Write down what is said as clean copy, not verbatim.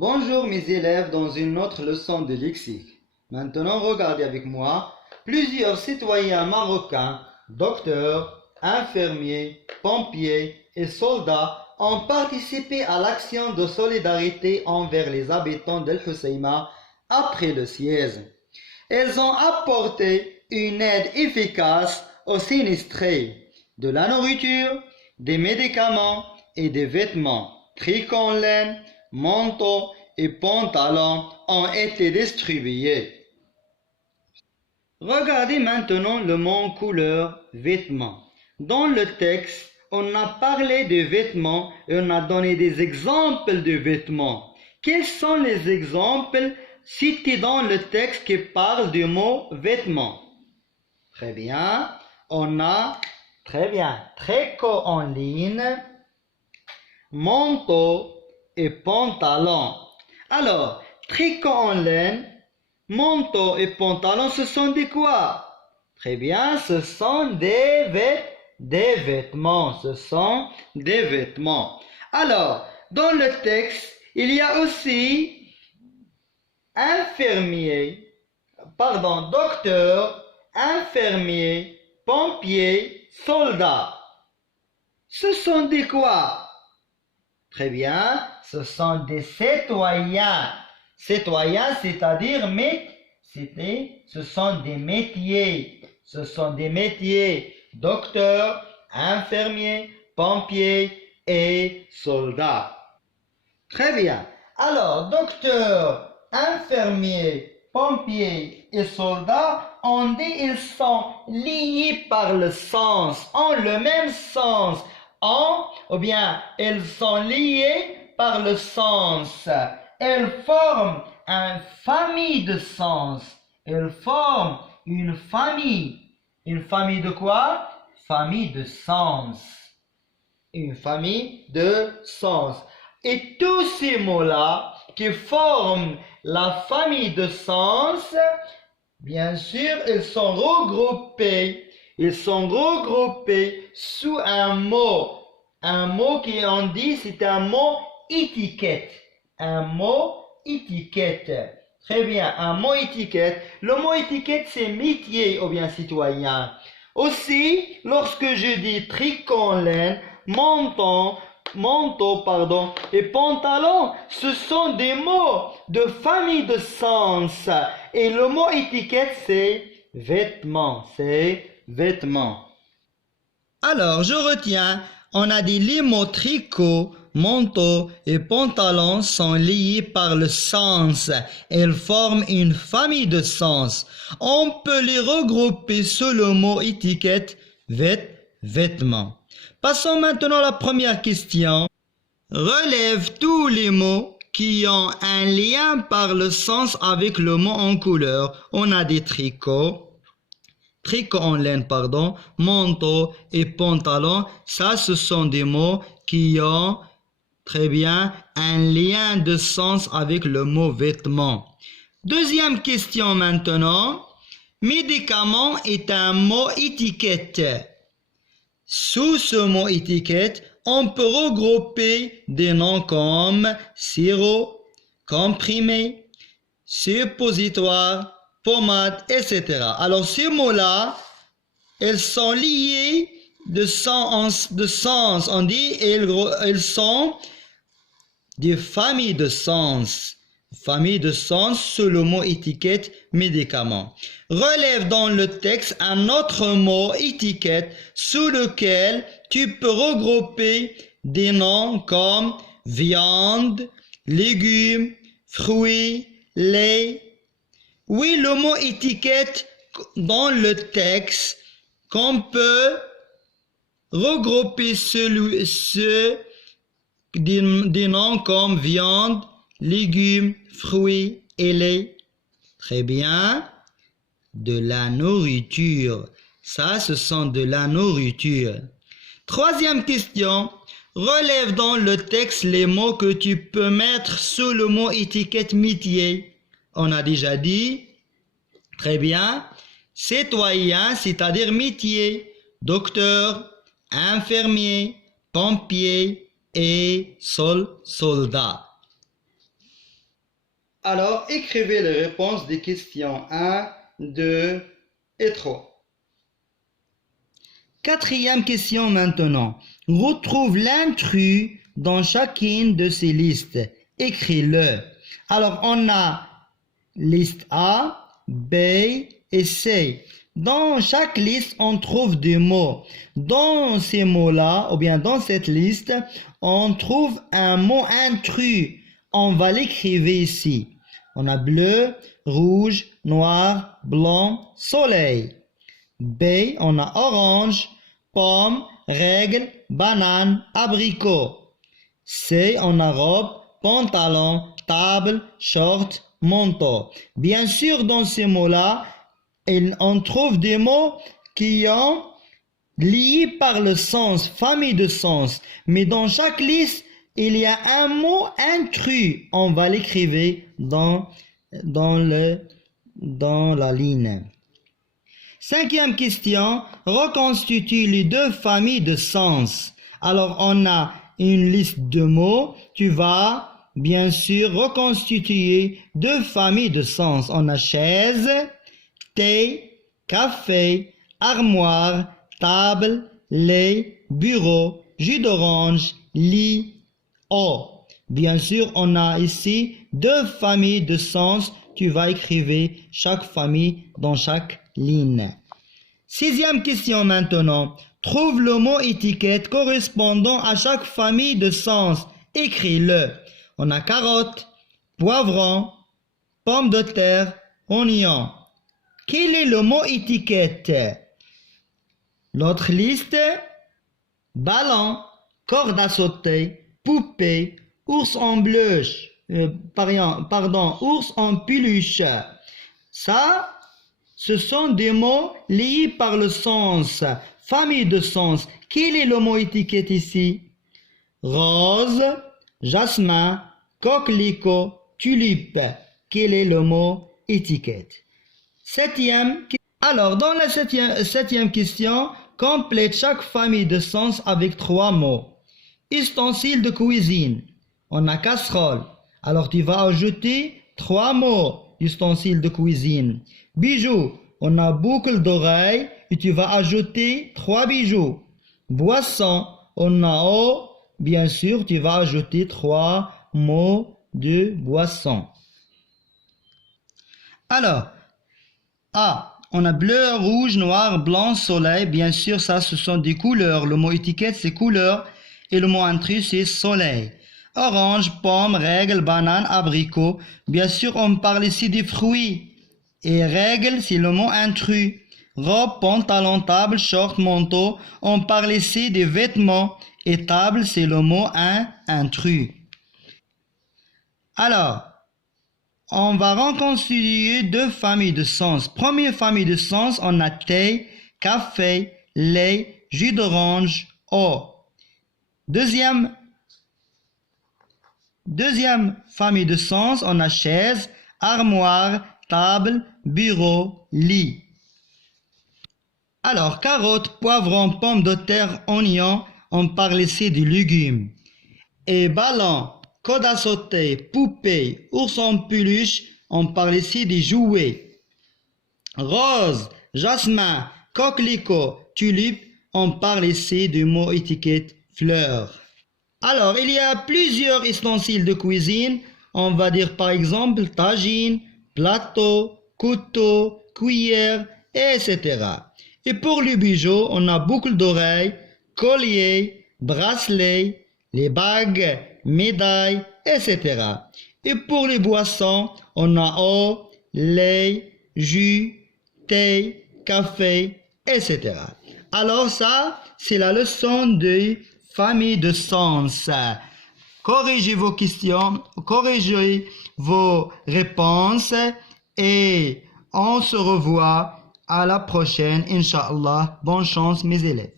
Bonjour mes élèves dans une autre leçon de lexique. Maintenant regardez avec moi. Plusieurs citoyens marocains, docteurs, infirmiers, pompiers et soldats ont participé à l'action de solidarité envers les habitants d'El Hoceima après le siège. Ils ont apporté une aide efficace aux sinistrés, de la nourriture, des médicaments et des vêtements. Tricots en laine, manteaux et pantalons ont été distribués. Regardez maintenant le mot couleur vêtements. Dans le texte, on a parlé de vêtements et on a donné des exemples de vêtements. Quels sont les exemples cités dans le texte qui parlent du mot vêtements? Très bien. On a, tricot en ligne, manteau et pantalon. Alors, tricot en laine, manteau et pantalon, ce sont des quoi? Très bien, ce sont des vêtements. Ce sont des vêtements. Alors, dans le texte, il y a aussi docteur, infirmier, pompier, soldat. Ce sont des quoi? Très bien, ce sont des citoyens. Citoyens, c'est-à-dire ce sont des métiers. Ce sont des métiers. Docteur, infirmier, pompier et soldat. Très bien. Alors, docteur, infirmier, pompier et soldat, on dit ils sont liés par le sens, ont le même sens. Ou bien ils sont liés par le sens. Ils forment une famille de sens. Ils forment une famille. Une famille de quoi? Famille de sens. Une famille de sens. Et tous ces mots-là qui forment la famille de sens, bien sûr, ils sont regroupés. Ils sont regroupés sous un mot. Un mot qui on dit, c'est un mot étiquette. Un mot étiquette. Très bien, un mot étiquette. Le mot étiquette, c'est métier ou bien citoyen. Aussi, lorsque je dis tricot en laine, manteau, et pantalon, ce sont des mots de famille de sens. Et le mot étiquette, c'est vêtements. C'est vêtements. Alors, je retiens, on a dit les mots tricot, manteau et pantalon sont liés par le sens. Ils forment une famille de sens. On peut les regrouper sous le mot étiquette, vêtements. Passons maintenant à la première question. Relève tous les mots qui ont un lien par le sens avec le mot en couleur. On a des tricot en laine, manteau et pantalon. Ça, ce sont des mots qui ont très bien un lien de sens avec le mot vêtement. Deuxième question maintenant. Médicament est un mot étiquette. Sous ce mot étiquette, on peut regrouper des noms comme sirop, comprimé, suppositoire, pommade, etc. Alors ces mots-là, ils sont liés de sens. On dit ils sont des familles de sens. Famille de sens sous le mot étiquette médicament. Relève dans le texte un autre mot étiquette sous lequel tu peux regrouper des noms comme viande, légumes, fruits, lait. Oui, le mot étiquette dans le texte qu'on peut regrouper des noms comme viande, légumes, fruits et lait. Très bien. De la nourriture. Ça, ce sont de la nourriture. Troisième question. Relève dans le texte les mots que tu peux mettre sous le mot étiquette métier. On a déjà dit. Très bien. Citoyen, c'est-à-dire métier. Docteur, infirmier, pompier et soldat. Alors, écrivez les réponses des questions 1, 2 et 3. Quatrième question maintenant. Retrouve l'intrus dans chacune de ces listes. Écris-le. Alors, on a liste A, B et C. Dans chaque liste, on trouve des mots. Dans ces mots-là, ou bien dans cette liste, on trouve un mot intrus. On va l'écrire ici. On a bleu, rouge, noir, blanc, soleil. B, on a orange, pomme, règle, banane, abricot. C, on a robe, pantalon, table, short, manteau. Bien sûr, dans ces mots-là, on trouve des mots qui sont liés par le sens, famille de sens. Mais dans chaque liste, il y a un mot intrus. On va l'écrire dans la ligne. Cinquième question, reconstitue les deux familles de sens. Alors, on a une liste de mots. Tu vas, bien sûr, reconstituer deux familles de sens. On a chaise, thé, café, armoire, table, lait, bureau, jus d'orange, lit, eau. Bien sûr, on a ici deux familles de sens. Tu vas écrire chaque famille dans chaque ligne. Sixième question maintenant. Trouve le mot étiquette correspondant à chaque famille de sens. Écris-le. On a carotte, poivron, pomme de terre, oignon. Quel est le mot étiquette? L'autre liste, ballon, corde à sauter, poupée, ours en peluche, ours en peluche. Ça, ce sont des mots liés par le sens, famille de sens. Quel est le mot étiquette ici? Rose, jasmin, coquelicot, tulipe. Quel est le mot étiquette? Alors, dans la septième question, complète chaque famille de sens avec 3 mots. Ustensiles de cuisine. On a casserole. Alors, tu vas ajouter 3 mots. Ustensiles de cuisine. Bijoux. On a boucle d'oreille et tu vas ajouter 3 bijoux. Boisson. On a eau. Bien sûr, tu vas ajouter 3 mots de boisson. Alors, A. On a bleu, rouge, noir, blanc, soleil. Bien sûr, ça, ce sont des couleurs. Le mot étiquette, c'est couleur. Et le mot intrus, c'est soleil. Orange, pomme, règle, banane, abricot. Bien sûr, on parle ici des fruits. Et règle, c'est le mot intrus. Robe, pantalon, table, short, manteau. On parle ici des vêtements. Et table, c'est le mot intrus. Alors, on va reconstituer deux familles de sens. Première famille de sens, on a thé, café, lait, jus d'orange, eau. Deuxième famille de sens, on a chaise, armoire, table, bureau, lit. Alors, carotte, poivron, pomme de terre, oignon, on parle ici des légumes. Et ballon, corde à sauter, poupée, ours en peluche, on parle ici des jouets. Rose, jasmin, coquelicot, tulipe, on parle ici du mot étiquette fleurs. Alors, il y a plusieurs ustensiles de cuisine. On va dire par exemple tagine, plateau, couteau, cuillère, etc. Et pour les bijoux, on a boucle d'oreille, collier, bracelet, les bagues, médailles, etc. Et pour les boissons, on a eau, lait, jus, thé, café, etc. Alors ça, c'est la leçon de famille de sens. Corrigez vos questions, corrigez vos réponses et on se revoit à la prochaine, Inch'Allah. Bonne chance mes élèves.